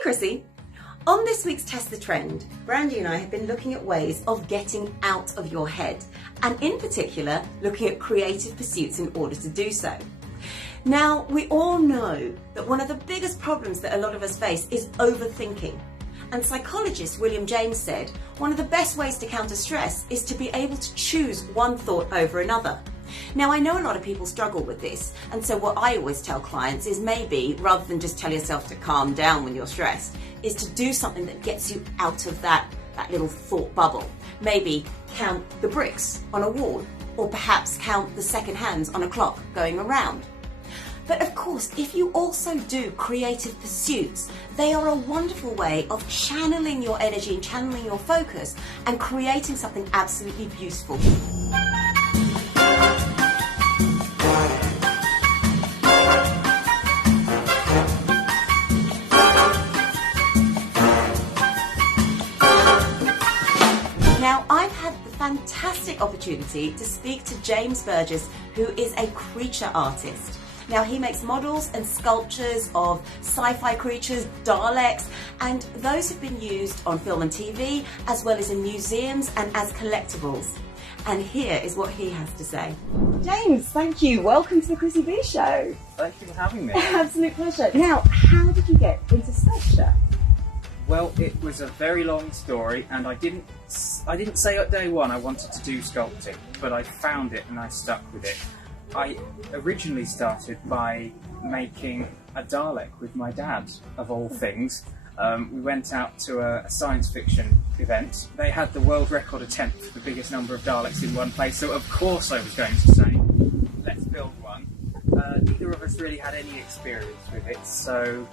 Hey Chrissy! On this week's Test the Trend, Brandy and I have been looking at ways of getting out of your head, and in particular, looking at creative pursuits in order to do so. Now, we all know that one of the biggest problems that a lot of us face is overthinking. And psychologist William James said, one of the best ways to counter stress is to be able to choose one thought over another. Now, I know a lot of people struggle with this, and so what I always tell clients is maybe, rather than just tell yourself to calm down when you're stressed, is to do something that gets you out of that little thought bubble. Maybe count the bricks on a wall, or perhaps count the second hands on a clock going around. But of course, if you also do creative pursuits, they are a wonderful way of channeling your energy and channeling your focus and creating something absolutely beautiful. Now, I've had the fantastic opportunity to speak to James Burgess, who is a creature artist. Now, he makes models and sculptures of sci-fi creatures, Daleks, and those have been used on film and TV, as well as in museums and as collectibles. And here is what he has to say. James, thank you. Welcome to the Chrissy B Show. Thank you for having me. Absolute pleasure. Now, how did you get into sculpture? Well, it was a very long story, and I didn't say at day one I wanted to do sculpting, but I found it and I stuck with it. I originally started by making a Dalek with my dad, of all things. We went out to a science fiction event. They had the world record attempt for the biggest number of Daleks in one place, so of course I was going to say, let's build one. Neither of us really had any experience with it, so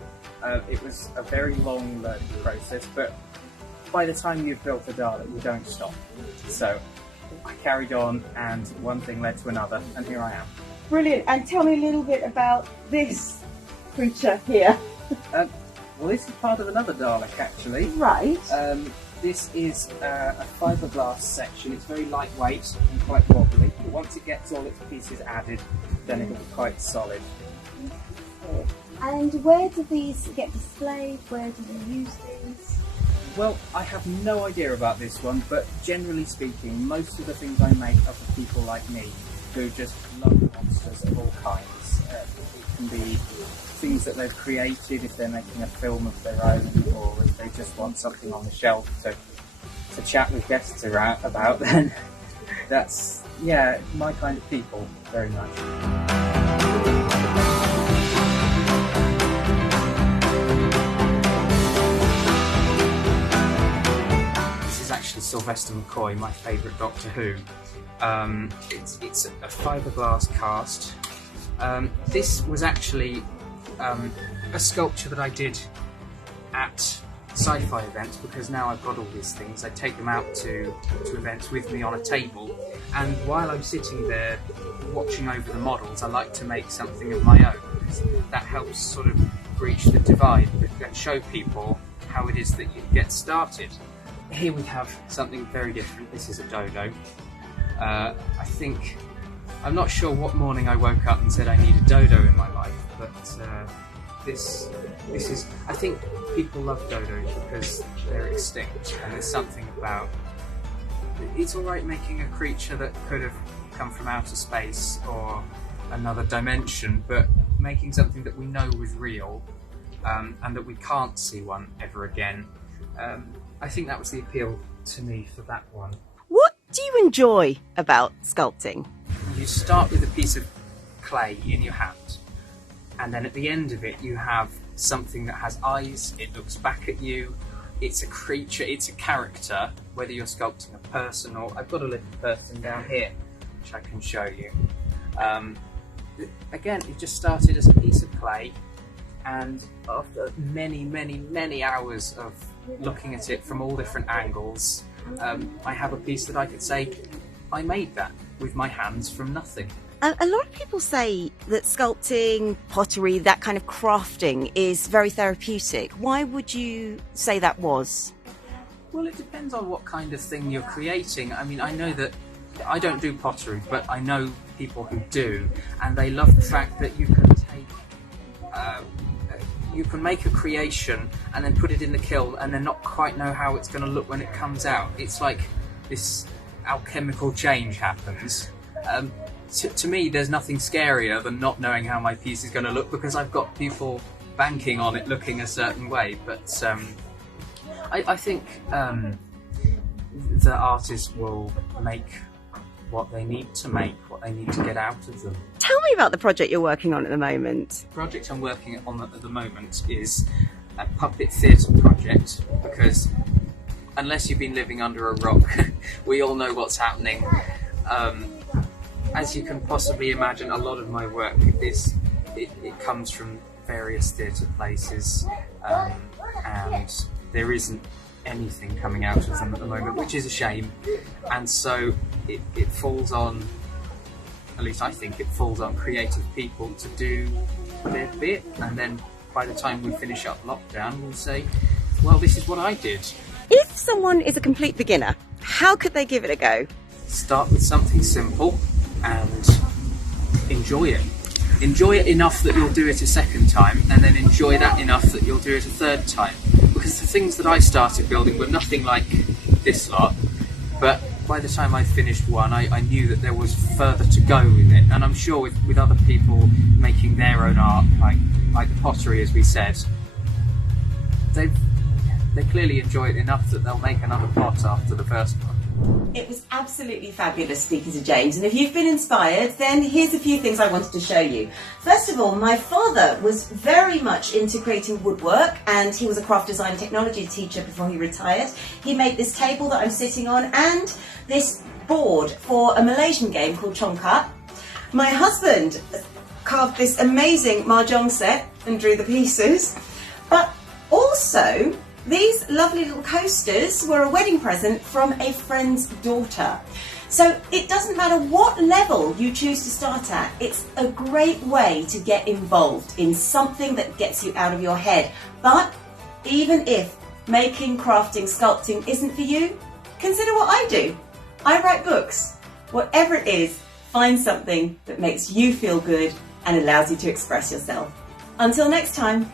it was a very long learning process, but by the time you've built a Dalek, you don't stop. So I carried on, and one thing led to another, and here I am. Brilliant. And tell me a little bit about this creature here. Well, this is part of another Dalek, actually. Right. This is a fiberglass section. It's very lightweight and quite wobbly, but once it gets all its pieces added, then it'll be quite solid. And where do these get displayed? Where do you use these? Well, I have no idea about this one, but generally speaking, most of the things I make are for people like me who just love monsters of all kinds. It can be things that they've created if they're making a film of their own, or if they just want something on the shelf to chat with guests about, then that's, yeah, my kind of people, very much. Sylvester McCoy, my favourite Doctor Who. It's a fiberglass cast. This was actually a sculpture that I did at sci-fi events, because now I've got all these things. I take them out to events with me on a table, and while I'm sitting there watching over the models, I like to make something of my own, because that helps sort of breach the divide and show people how it is that you get started. Here we have something very different. This is a dodo. I'm not sure what morning I woke up and said I need a dodo in my life, but this is, I think people love dodos because they're extinct, and there's something about, it's alright making a creature that could have come from outer space or another dimension, but making something that we know was real, and that we can't see one ever again. I think that was the appeal to me for that one. What do you enjoy about sculpting? You start with a piece of clay in your hand, and then at the end of it you have something that has eyes, it looks back at you, it's a creature, it's a character, whether you're sculpting a person or... I've got a little person down here, which I can show you. Again, it just started as a piece of clay, and after many hours of looking at it from all different angles, I have a piece that I could say, I made that with my hands from nothing. A lot of people say that sculpting, pottery, that kind of crafting is very therapeutic. Why would you say that was? Well, it depends on what kind of thing you're creating. I mean, I know that I don't do pottery, but I know people who do, and they love the fact that you can take you can make a creation and then put it in the kiln and then not quite know how it's going to look when it comes out. It's like this alchemical change happens. To me, there's nothing scarier than not knowing how my piece is going to look, because I've got people banking on it looking a certain way. But I think the artist will make what they need to make, what they need to get out of them. Tell me about the project you're working on at the moment. The project I'm working on at the moment is a puppet theatre project, because unless you've been living under a rock, we all know what's happening. As you can possibly imagine, a lot of my work it comes from various theatre places, and there isn't anything coming out of them at the moment, which is a shame. And so it falls on, at least I think it falls on creative people to do their bit, and then by the time we finish up lockdown, we'll say, well, this is what I did. If someone is a complete beginner, how could they give it a go? Start with something simple and enjoy it. Enjoy it enough that you'll do it a second time, and then enjoy that enough that you'll do it a third time. Because the things that I started building were nothing like this lot, but by the time I finished one, I knew that there was further to go with it. And I'm sure with other people making their own art, like the pottery, as we said, they clearly enjoy it enough that they'll make another pot after the first one. It was absolutely fabulous speaking to James, and if you've been inspired, then here's a few things I wanted to show you. First of all, my father was very much into creating woodwork, and he was a craft design and technology teacher before he retired. He made this table that I'm sitting on and this board for a Malaysian game called Chongkat. My husband carved this amazing mahjong set and drew the pieces, but also these lovely little coasters were a wedding present from a friend's daughter. So it doesn't matter what level you choose to start at, it's a great way to get involved in something that gets you out of your head. But even if making, crafting, sculpting isn't for you, consider what I do. I write books. Whatever it is, find something that makes you feel good and allows you to express yourself. Until next time.